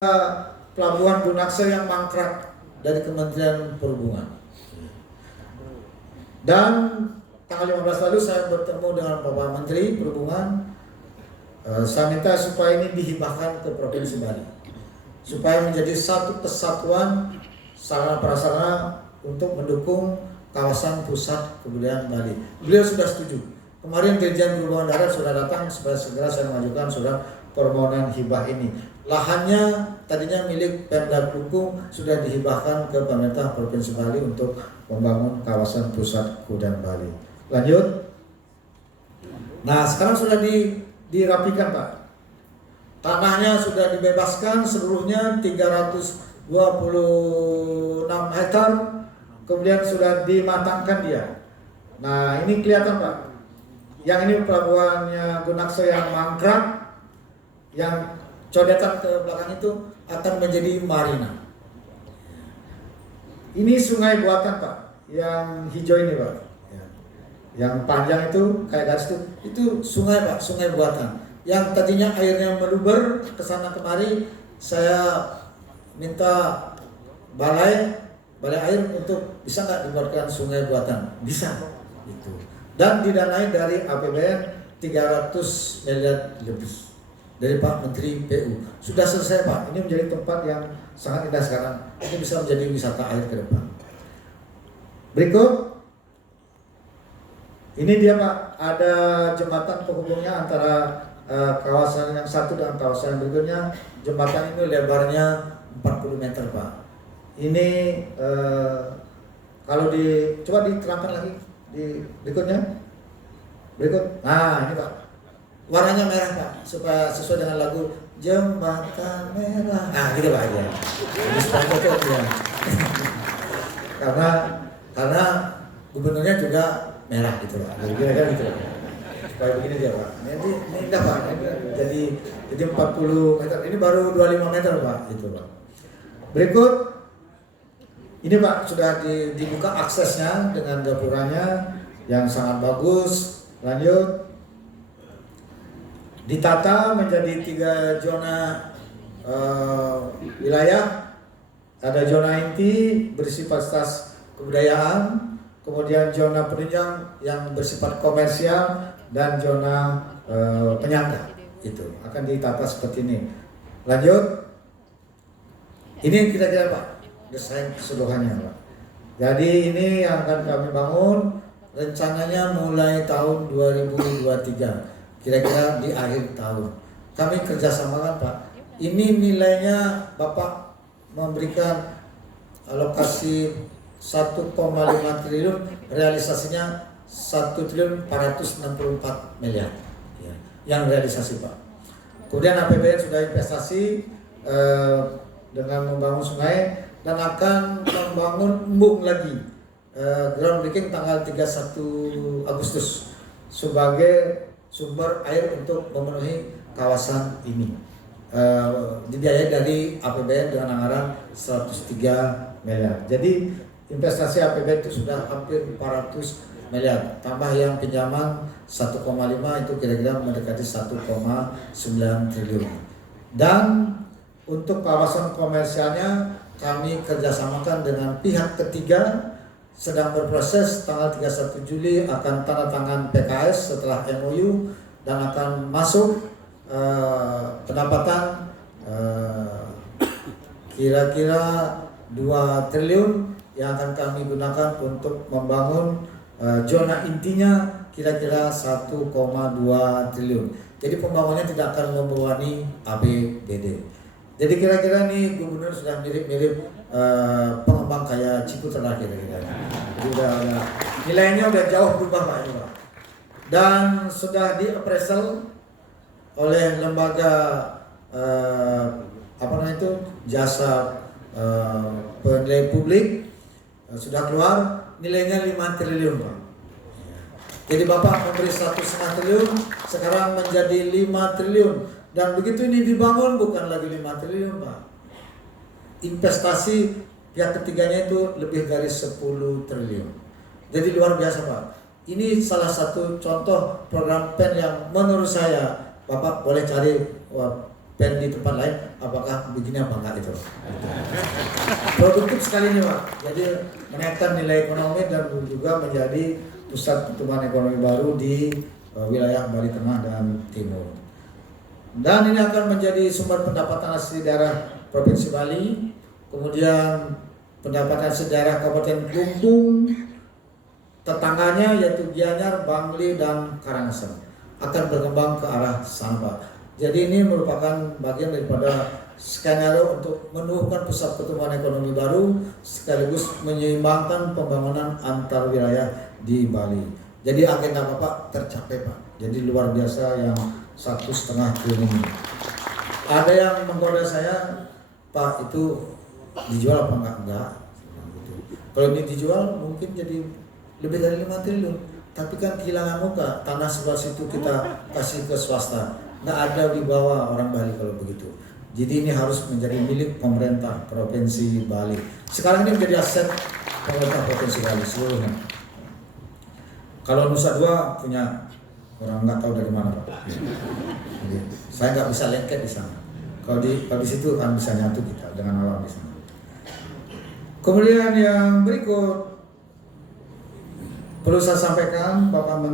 Pelabuhan Gunaksa yang mangkrak dari Kementerian Perhubungan. Dan tanggal 15 lalu saya bertemu dengan Bapak Menteri Perhubungan. Saya minta supaya ini dihibahkan ke Provinsi Bali, supaya menjadi satu kesatuan sarana prasarana untuk mendukung kawasan pusat kebudayaan Bali. Beliau sudah setuju. Kemarin Dirjen Perhubungan Darat sudah datang supaya segera saya mengajukan surat permohonan hibah ini. Lahannya tadinya milik Pemda Klungkung, sudah dihibahkan ke pemerintah Provinsi Bali untuk membangun kawasan pusat kebudayaan Bali. Lanjut. Nah, sekarang sudah dirapikan, Pak. Tanahnya sudah dibebaskan seluruhnya 326 hektar. Kemudian sudah dimatangkan dia. Nah, ini kelihatan, Pak. Yang ini pelabuhannya Gunaksa yang mangkrak, yang codetan ke belakang itu akan menjadi marina. Ini sungai buatan, Pak, yang hijau ini, Pak. Yang panjang itu kayak garis itu sungai, Pak, sungai buatan. Yang tadinya airnya meluber ke sana kemari, saya minta balai air untuk bisa nggak dibuatkan sungai buatan, bisa itu. Dan didanai dari APBN 300 miliar lebih dari Pak Menteri PU. Sudah selesai, Pak. Ini menjadi tempat yang sangat indah sekarang. Ini bisa menjadi wisata air ke depan. Berikut. Ini dia, Pak. Ada jembatan penghubungnya antara kawasan yang satu dengan kawasan yang berikutnya. Jembatan ini lebarnya 40 meter, Pak. Ini kalau coba diterangkan lagi di berikutnya. Berikut. Nah, ini, Pak. Warnanya merah, Pak, supaya sesuai dengan lagu Jembatan Merah. Nah, gitu, Pak, ya. Jadi supaya cocok ya. karena gubernurnya juga merah gitu, Pak. Kira-kira gitu, Pak. Supaya begini dia, Pak. Ini indah, Pak. Jadi 40 meter. Ini baru 25 meter, Pak, itu, Pak. Berikut. Ini, Pak, sudah dibuka aksesnya dengan gapuranya yang sangat bagus. Lanjut. Ditata menjadi 3 zona wilayah. Ada zona inti bersifat kebudayaan, kemudian zona penunjang yang bersifat komersial, dan zona penyangga. Itu akan ditata seperti ini. Lanjut. Ini kira-kira, Pak, desain keseluruhannya, Pak. Jadi ini yang akan kami bangun rencananya mulai tahun 2023, kira-kira di akhir tahun. Kami kerjasamakan, Pak. Ini nilainya Bapak memberikan alokasi 1,5 triliun, realisasinya 1.464 miliar ya, yang realisasi, Pak. Kemudian APBN sudah investasi dengan membangun sungai dan akan membangun embung lagi, groundbreaking tanggal 31 Agustus sebagai sumber air untuk memenuhi kawasan ini. Dibiayai dari APBN dengan anggaran 103 miliar. Jadi investasi APBN itu sudah hampir 400 miliar. Tambah yang pinjaman 1,5 itu kira-kira mendekati 1,9 triliun. Dan untuk kawasan komersialnya kami kerjasamakan dengan pihak ketiga, sedang berproses. Tanggal 31 Juli akan tanda tangan PKS setelah MOU dan akan masuk pendapatan kira-kira 2 triliun yang akan kami gunakan untuk membangun zona intinya kira-kira 1,2 triliun. Jadi pembangunannya tidak akan membebani APBD. Jadi kira-kira nih gubernur sudah mirip-mirip pengembang kayak Ciputra kira-kira. Jadi udah nilainya udah jauh berubah, Pak, ini, Pak. Dan sudah di-appraisal oleh lembaga jasa penilai publik, sudah keluar nilainya 5 triliun, Pak. Jadi Bapak memberi 1,5 triliun, sekarang menjadi 5 triliun. Dan begitu ini dibangun bukan lagi 5 triliun, Pak. Investasi pihak ketiganya itu lebih dari 10 triliun. Jadi luar biasa, Pak. Ini salah satu contoh program PEN yang menurut saya, Bapak boleh cari PEN di tempat lain, apakah begini apa enggak gitu. Produktif sekali nih Pak. Jadi menaikkan nilai ekonomi dan juga menjadi pusat pertumbuhan ekonomi baru di wilayah Bali Tengah dan Timur. Dan ini akan menjadi sumber pendapatan asli daerah Provinsi Bali, kemudian pendapatan asli daerah Kabupaten Kelungkung, tetangganya yaitu Gianyar, Bangli, dan Karangasem akan berkembang ke arah sana Pak. Jadi ini merupakan bagian daripada skenario untuk menumbuhkan pusat pertumbuhan ekonomi baru sekaligus menyeimbangkan pembangunan antar wilayah di Bali. Jadi agenda Bapak tercapai Pak. Jadi luar biasa yang 1,5 triliun ini. Ada yang menggoda saya, Pak itu dijual apa enggak? Kalau ini dijual mungkin jadi lebih dari 5 triliun. Tapi kan kehilangan muka, tanah sebelah situ kita kasih ke swasta. Nggak ada di bawah orang Bali kalau begitu. Jadi ini harus menjadi milik pemerintah Provinsi Bali. Sekarang ini menjadi aset pemerintah Provinsi Bali seluruhnya. Kalau Nusa Dua punya orang nggak tahu dari mana Pak. Jadi, saya nggak bisa lengket di sana. Kalau di situ kan bisa nyatu kita dengan alam di sana. Kemudian yang berikut perlu saya sampaikan Bapak Menteri.